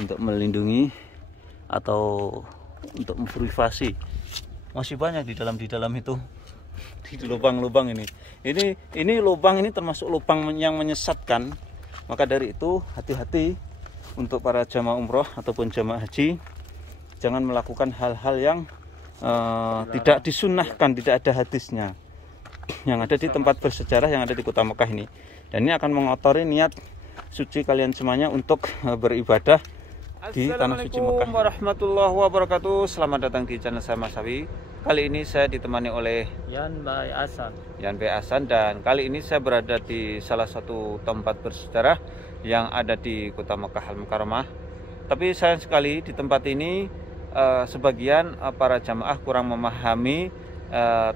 untuk melindungi atau untuk memprivasi. Masih banyak di dalam itu, di lubang-lubang ini. Ini lubang ini termasuk lubang yang menyesatkan. Maka dari itu hati-hati untuk para jamaah umroh ataupun jamaah haji, jangan melakukan hal-hal yang tidak disunnahkan, tidak ada hadisnya, yang ada di tempat bersejarah yang ada di kota Mekah ini. Dan ini akan mengotori niat suci kalian semuanya untuk beribadah di tanah suci Mekah. Assalamualaikum warahmatullahi wabarakatuh. Selamat datang di channel saya Mas Sawi. Kali ini saya ditemani oleh Yan Bay Hasan, dan kali ini saya berada di salah satu tempat bersejarah yang ada di kota Mekah Al-Mukarramah. Tapi sayang sekali di tempat ini sebagian para jamaah kurang memahami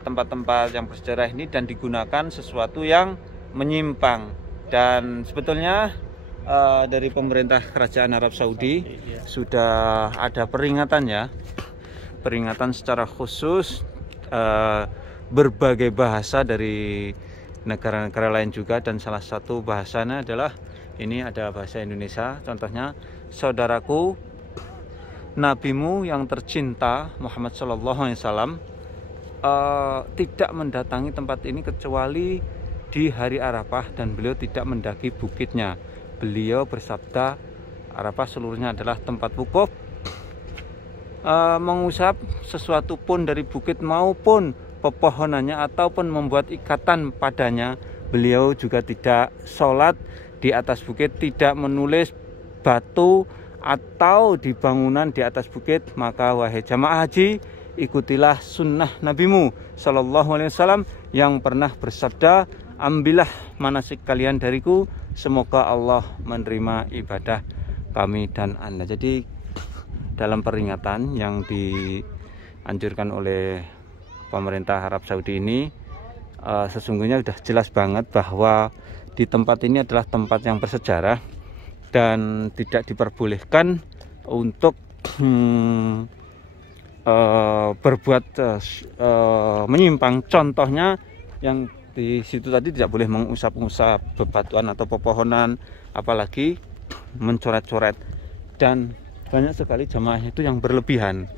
tempat-tempat yang bersejarah ini dan digunakan sesuatu yang menyimpang. Dan sebetulnya dari pemerintah Kerajaan Arab Saudi sudah ada peringatan secara khusus, berbagai bahasa dari negara-negara lain juga, dan salah satu bahasanya adalah ini, ada bahasa Indonesia. Contohnya, saudaraku nabimu yang tercinta Muhammad SAW tidak mendatangi tempat ini kecuali di hari Arafah, dan beliau tidak mendaki bukitnya. Beliau bersabda, Arafah seluruhnya adalah tempat wukuf. Mengusap sesuatu pun dari bukit maupun pepohonannya ataupun membuat ikatan padanya, beliau juga tidak sholat di atas bukit, tidak menulis batu atau di bangunan di atas bukit. Maka wahai jamaah haji, ikutilah sunnah nabimu Shallallahu Alaihi Wasallam yang pernah bersabda, ambillah manasik kalian dariku, semoga Allah menerima ibadah kami dan Anda. Jadi dalam peringatan yang dianjurkan oleh pemerintah Arab Saudi ini, sesungguhnya sudah jelas banget bahwa di tempat ini adalah tempat yang bersejarah dan tidak diperbolehkan untuk berbuat menyimpang. Contohnya yang di situ tadi, tidak boleh mengusap-usap bebatuan atau pepohonan, apalagi mencoret-coret, dan banyak sekali jamaahnya itu yang berlebihan.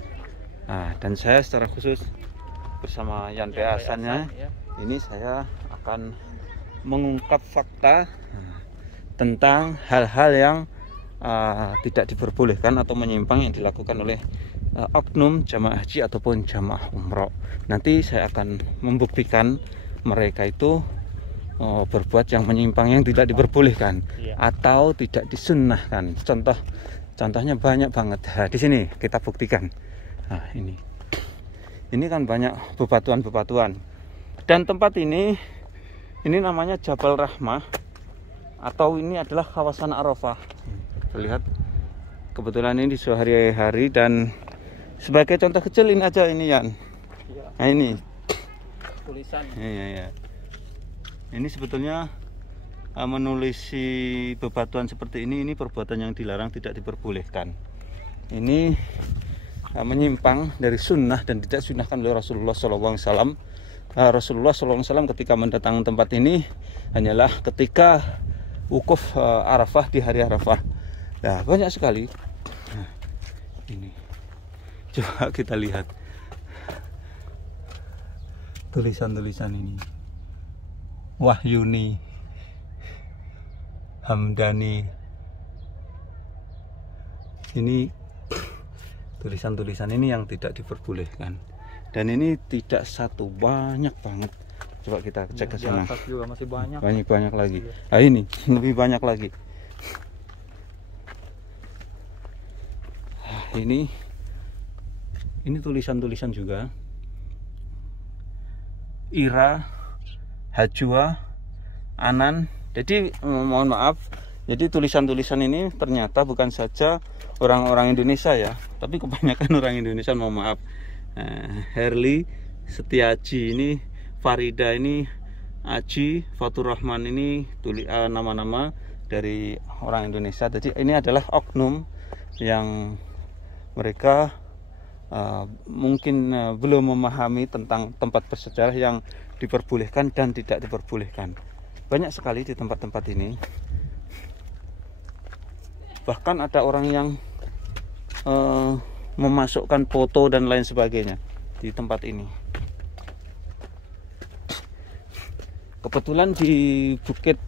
Nah, dan saya secara khusus bersama Yan Bay Hasannya, ini saya akan mengungkap fakta tentang hal-hal yang tidak diperbolehkan atau menyimpang yang dilakukan oleh oknum jamaah haji ataupun jamaah umroh. Contohnya saya akan membuktikan mereka itu berbuat yang menyimpang, yang tidak diperbolehkan atau tidak disunnahkan. Contohnya banyak banget. Nah, di sini kita buktikan. Nah, ini kan banyak bebatuan, dan tempat ini namanya Jabal Rahmah, atau ini adalah kawasan Arafah. Lihat, kebetulan ini di hari-hari, dan sebagai contoh kecil ini aja, ini Yan. Nah, ini tulisan. Iya. Ini sebetulnya menulisi bebatuan seperti ini perbuatan yang dilarang, tidak diperbolehkan. Ini menyimpang dari sunnah dan tidak sunnahkan oleh Rasulullah SAW. Rasulullah SAW ketika mendatangi tempat ini hanyalah ketika wukuf Arafah, di hari Arafah. Nah, banyak sekali. Nah, ini coba kita lihat tulisan-tulisan ini. Wahyuni, Hamdani. Ini tulisan-tulisan ini yang tidak diperbolehkan, dan ini tidak satu, banyak banget. Coba kita cek ke sana. Juga masih banyak lagi. Nah, ini lebih banyak lagi. Ini tulisan-tulisan juga. Ira, Hajwa, Anan. Jadi mohon maaf, jadi tulisan-tulisan ini ternyata bukan saja orang-orang Indonesia ya, tapi kebanyakan orang Indonesia, mohon maaf. Herli, Setiaji ini, Farida ini, Aji, Fatur Rahman ini nama-nama dari orang Indonesia. Jadi ini adalah oknum yang mereka mungkin belum memahami tentang tempat bersejarah yang diperbolehkan dan tidak diperbolehkan. Banyak sekali di tempat-tempat ini. Bahkan ada orang yang memasukkan foto dan lain sebagainya di tempat ini. Kebetulan di Bukit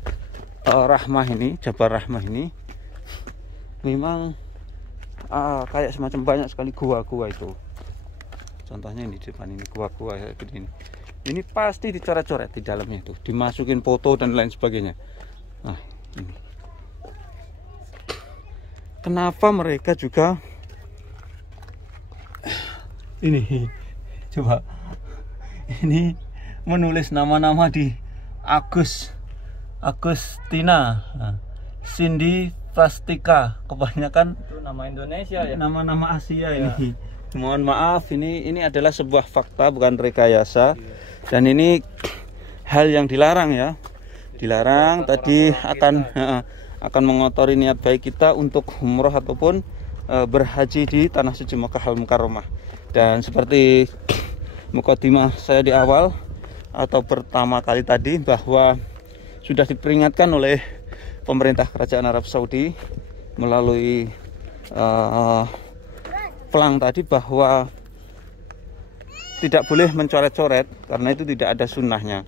Rahmah ini, Jabal Rahmah ini memang kayak semacam banyak sekali gua-gua itu. Contohnya ini di depan ini gua-gua seperti ini. Ini pasti dicoret-coret di dalamnya itu, dimasukin foto dan lain sebagainya. Nah, ini. Kenapa mereka juga ini coba ini menulis nama-nama di Agustina, Cindy Prastika, kebanyakan Itu nama Indonesia ya. Nama-nama Asia Ya. ini. Mohon maaf, ini adalah sebuah fakta bukan rekayasa. Dan ini hal yang dilarang ya. Dilarang tadi akan mengotori niat baik kita untuk umroh ataupun berhaji di tanah suci Makkah Al-Mukarramah. Dan seperti mukadimah saya di awal atau pertama kali tadi, bahwa sudah diperingatkan oleh pemerintah Kerajaan Arab Saudi melalui pelang tadi bahwa tidak boleh mencoret-coret karena itu tidak ada sunnahnya.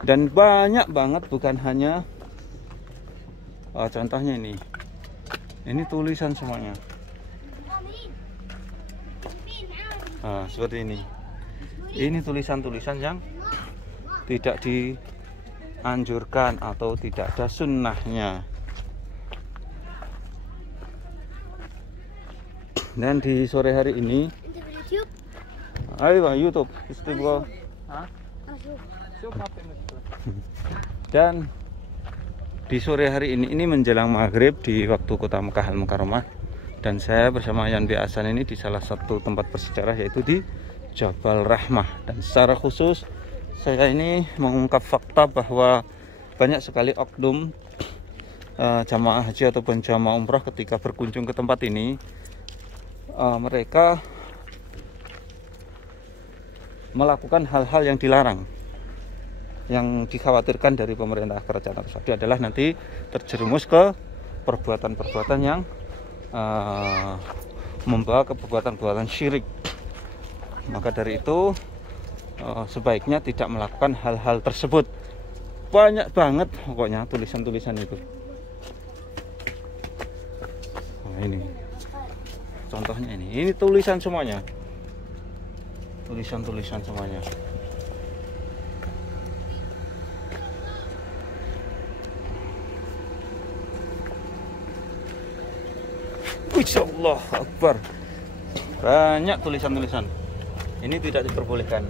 Dan banyak banget, bukan hanya contohnya ini tulisan semuanya. Seperti ini tulisan-tulisan yang tidak dianjurkan atau tidak ada sunnahnya. Dan di sore hari ini, ayo YouTube istiqomah. Dan di sore hari ini menjelang maghrib di waktu kota Makkah Al-Mukarramah, dan saya bersama Yan B. Hasan ini di salah satu tempat bersejarah, yaitu di Jabal Rahmah. Dan secara khusus saya ini mengungkap fakta bahwa banyak sekali oknum jamaah haji ataupun jamaah umrah ketika berkunjung ke tempat ini, mereka melakukan hal-hal yang dilarang. Yang dikhawatirkan dari pemerintah Kerajaan Arab Saudi adalah nanti terjerumus ke perbuatan-perbuatan yang membawa ke perbuatan-perbuatan syirik. Maka dari itu sebaiknya tidak melakukan hal-hal tersebut. Banyak banget pokoknya tulisan-tulisan itu. Nah, ini contohnya ini tulisan semuanya, tulisan-tulisan semuanya. Allah Akbar, banyak tulisan-tulisan. Ini tidak diperbolehkan.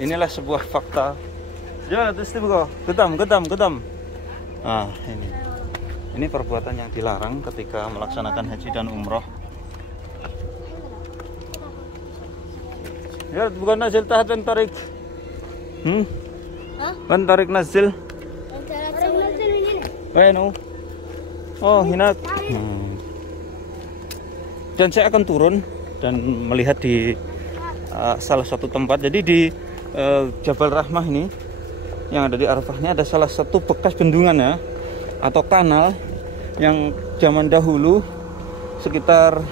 Inilah sebuah fakta. Ya, gedam. Nah, ini perbuatan yang dilarang ketika melaksanakan haji dan umroh. Ya, bukan nazil tahan tarik. Tarik nazil. Oh, hinak. Dan saya akan turun dan melihat di salah satu tempat. Jadi di Jabal Rahmah ini yang ada di Arafah ini ada salah satu bekas bendungan ya, atau kanal yang zaman dahulu sekitar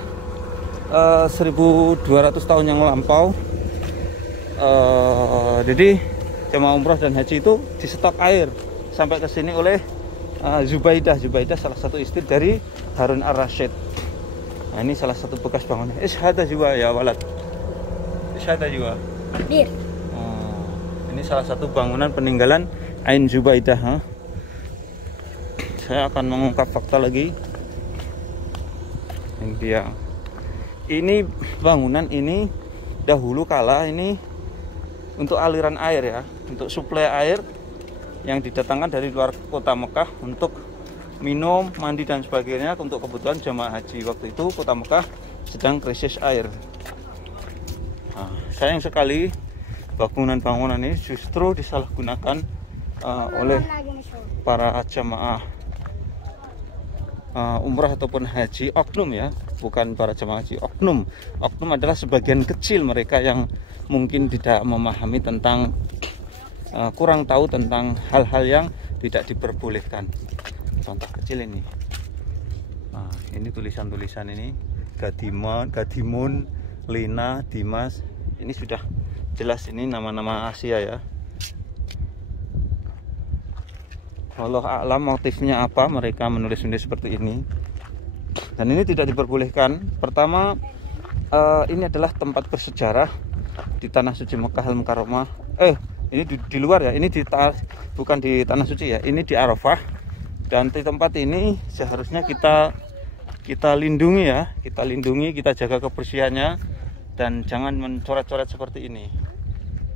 1200 tahun yang lampau. Jadi jemaah umroh dan haji itu disetok air sampai ke sini oleh Zubaidah salah satu istri dari Harun Ar-Rasyid. Nah, ini salah satu bekas bangunan. Ishada juga ya walad. Ishada juga. Ini salah satu bangunan peninggalan Ain Zubaidah. Saya akan mengungkap fakta lagi. Ini dia. Ini bangunan ini dahulu kala ini untuk aliran air ya, untuk suplai air yang didatangkan dari luar kota Mekah untuk minum, mandi dan sebagainya untuk kebutuhan jamaah haji. Waktu itu kota Mekah sedang krisis air. Nah, sayang sekali bangunan-bangunan ini justru disalahgunakan oleh para jamaah umrah ataupun haji, oknum ya, bukan para jamaah haji, oknum. Oknum adalah sebagian kecil mereka yang mungkin tidak memahami tentang kurang tahu tentang hal-hal yang tidak diperbolehkan. Contoh kecil ini. Nah, ini tulisan-tulisan ini Gadimun, Lina, Dimas. Ini sudah jelas ini nama-nama Asia ya. Allah a'lam motifnya apa mereka menulis-nulis seperti ini. Dan ini tidak diperbolehkan. Pertama, ini adalah tempat bersejarah di tanah suci Mekah Al-Mukarramah. Ini di luar ya. Ini bukan di tanah suci ya. Ini di Arafah. Dan di tempat ini seharusnya kita lindungi ya. Kita lindungi, kita jaga kebersihannya dan jangan mencoret-coret seperti ini.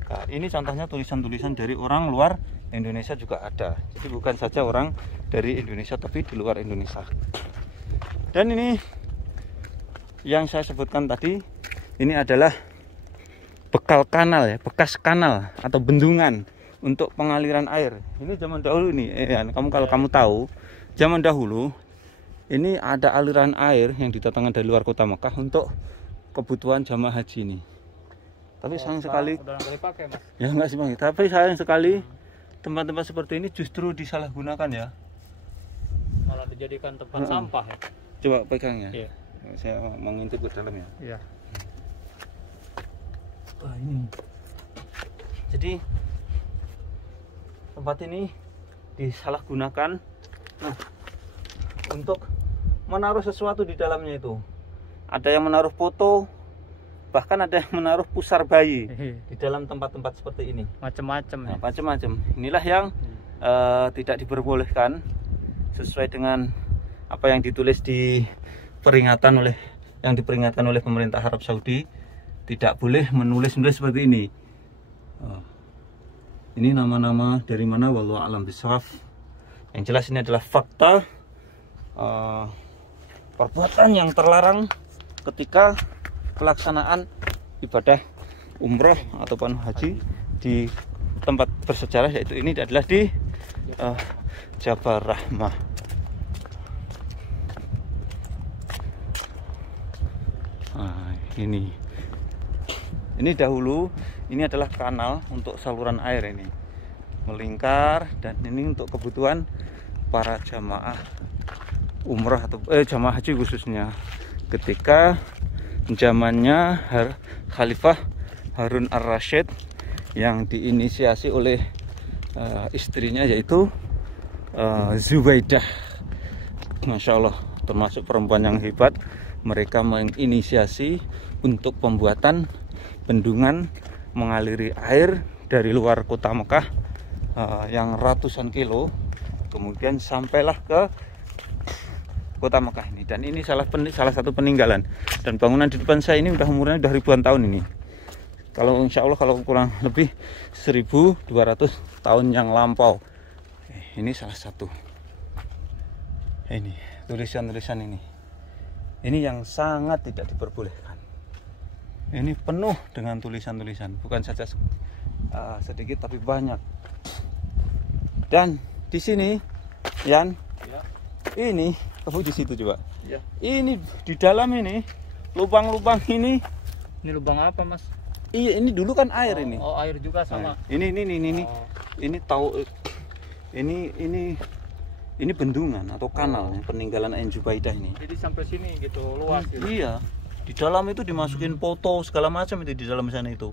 Nah, ini contohnya tulisan-tulisan dari orang luar Indonesia juga ada. Jadi bukan saja orang dari Indonesia tapi di luar Indonesia. Dan ini yang saya sebutkan tadi, ini adalah bekal kanal ya, bekas kanal atau bendungan untuk pengaliran air. Ini zaman dahulu nih, kalau kamu tahu, zaman dahulu ini ada aliran air yang didatangkan dari luar kota Mekah untuk kebutuhan jamaah haji ini. Tapi sayang sekali, udah nggak dipakai, Mas. Ya enggak sih Bang. Tapi sayang sekali tempat-tempat seperti ini justru disalahgunakan ya. Malah dijadikan tempat sampah ya. Coba pegang ya. Iya. Saya mau ngintip ke dalam ya. Iya. Wah, ini. Jadi tempat ini disalahgunakan untuk menaruh sesuatu di dalamnya itu. Ada yang menaruh foto, bahkan ada yang menaruh pusar bayi di dalam tempat-tempat seperti ini. Macam-macam ya. Macam-macam. Inilah yang tidak diperbolehkan sesuai dengan apa yang ditulis di yang diperingatkan oleh pemerintah Arab Saudi. Tidak boleh menulis-nulis seperti ini. Ini nama-nama dari mana? Wallahu a'lam bishawab. Yang jelas ini adalah fakta perbuatan yang terlarang ketika pelaksanaan ibadah umroh ataupun haji di tempat bersejarah, yaitu ini adalah di Jabal Rahmah. Nah, ini dahulu ini adalah kanal untuk saluran air, ini melingkar, dan ini untuk kebutuhan para jamaah umrah atau jamaah haji khususnya ketika zamannya Khalifah Harun Ar-Rasyid yang diinisiasi oleh istrinya, yaitu Zubaidah. Masya Allah, termasuk perempuan yang hebat. Mereka menginisiasi untuk pembuatan bendungan mengaliri air dari luar kota Mekah yang ratusan kilo, kemudian sampailah ke kota Mekah ini. Dan ini salah satu peninggalan, dan bangunan di depan saya ini umurnya udah ribuan tahun ini. Kalau insya Allah kalau kurang lebih 1200 tahun yang lampau. Ini salah satu. Ini tulisan-tulisan ini yang sangat tidak diperbolehkan. Ini penuh dengan tulisan-tulisan, bukan saja sedikit tapi banyak. Dan di sini Yan, ya. Ini kamu di situ juga. Ya. Ini di dalam ini lubang-lubang ini. Ini lubang apa, Mas? Iya, ini dulu kan air ini. Oh, air juga sama. Nah, ini. Ini tahu ini bendungan atau kanal yang peninggalan Ain Zubaidah ini. Jadi sampai sini gitu luas gitu. Iya. Di dalam itu dimasukin foto segala macam itu di dalam sana itu.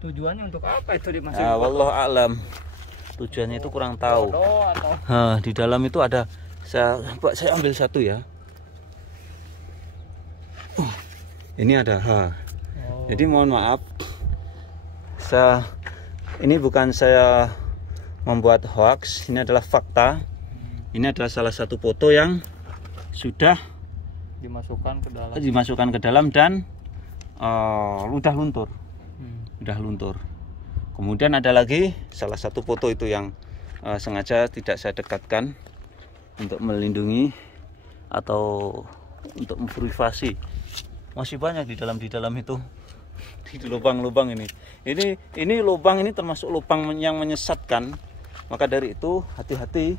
Tujuannya untuk apa itu dimasukin? Wallahu a'lam. Tujuannya itu kurang tahu. Di dalam itu ada saya ambil satu ya. Ini ada Jadi mohon maaf. Ini bukan saya membuat hoax, ini adalah fakta. Ini adalah salah satu foto yang sudah dimasukkan ke dalam dan udah luntur. Udah luntur. Kemudian ada lagi salah satu foto itu yang sengaja tidak saya dekatkan untuk melindungi atau untuk memprivasi. Masih banyak di dalam itu. Di lubang-lubang ini. Ini lubang ini termasuk lubang yang menyesatkan. Maka dari itu hati-hati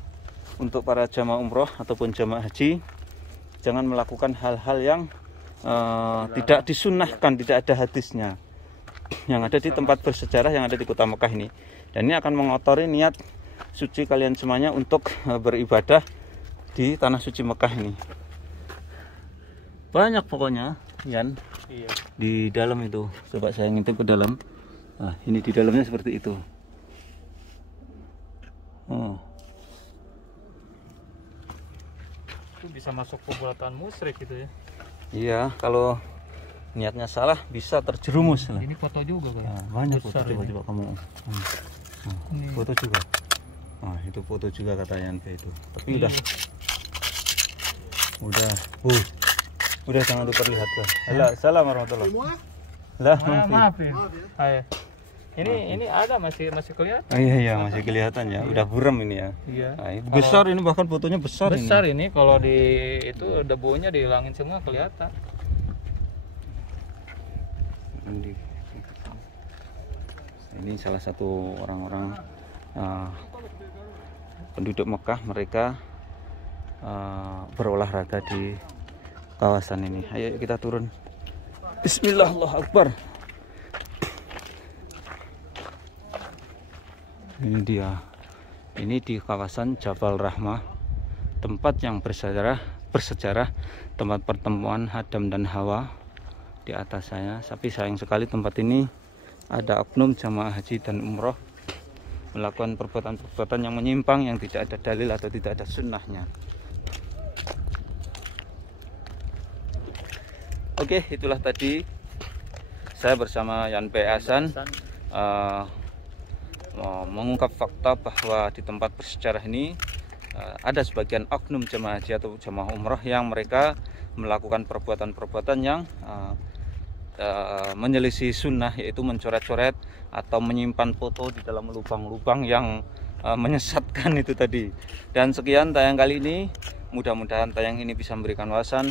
untuk para jamaah umroh ataupun jamaah haji, jangan melakukan hal-hal yang tidak disunnahkan, tidak ada hadisnya, yang ada di tempat bersejarah yang ada di kota Mekah ini. Dan ini akan mengotori niat suci kalian semuanya untuk beribadah di tanah suci Mekah ini. Banyak pokoknya, Yan. Iya. Di dalam itu. Coba saya ngintip ke dalam. Nah, ini di dalamnya seperti itu. Oh. Itu bisa masuk pembuatan musyrik gitu ya. Iya, kalau niatnya salah bisa terjerumus lah. Ini foto juga kan. Nah, banyak foto, Besar ini. coba kamu. Nah, Ini. foto juga. Nah, itu foto juga kata Yanpe itu. Tapi Iya. udah jangan diperlihatkan. Assalamualaikum warahmatullahi wabarakatuh. Lah, Maaf ya. Ayo. Ini ada masih kelihatan. Oh, iya masih kelihatan ya. Udah buram ini ya. Iya. Nah, ini besar ini, bahkan fotonya besar, Besar ini kalau di itu debunya dihilangin semua kelihatan. Ini salah satu orang-orang penduduk Mekah, mereka berolahraga di kawasan ini. Ayo kita turun. Bismillah, Allahu Akbar. Ini dia. Ini di kawasan Jabal Rahmah, tempat yang bersejarah, tempat pertemuan Adam dan Hawa. Di atas saya, tapi sayang sekali tempat ini ada oknum jamaah haji dan umroh melakukan perbuatan-perbuatan yang menyimpang, yang tidak ada dalil atau tidak ada sunnahnya. Oke, itulah tadi saya bersama Yanpe Hasan mengungkap fakta bahwa di tempat bersejarah ini ada sebagian oknum jamaah haji atau jamaah umroh yang mereka melakukan perbuatan-perbuatan yang menyelisih sunnah, yaitu mencoret-coret atau menyimpan foto di dalam lubang-lubang yang menyesatkan itu tadi. Dan sekian tayang kali ini, mudah-mudahan tayang ini bisa memberikan wawasan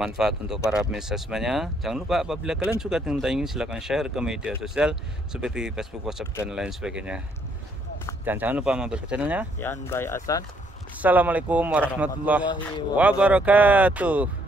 manfaat untuk para pemirsa semuanya. Jangan lupa apabila kalian suka dengan tayang ini, silahkan share ke media sosial seperti Facebook, WhatsApp, dan lain sebagainya. Dan jangan lupa mampir ke channelnya Yanpe Hasan. Assalamualaikum warahmatullahi wabarakatuh.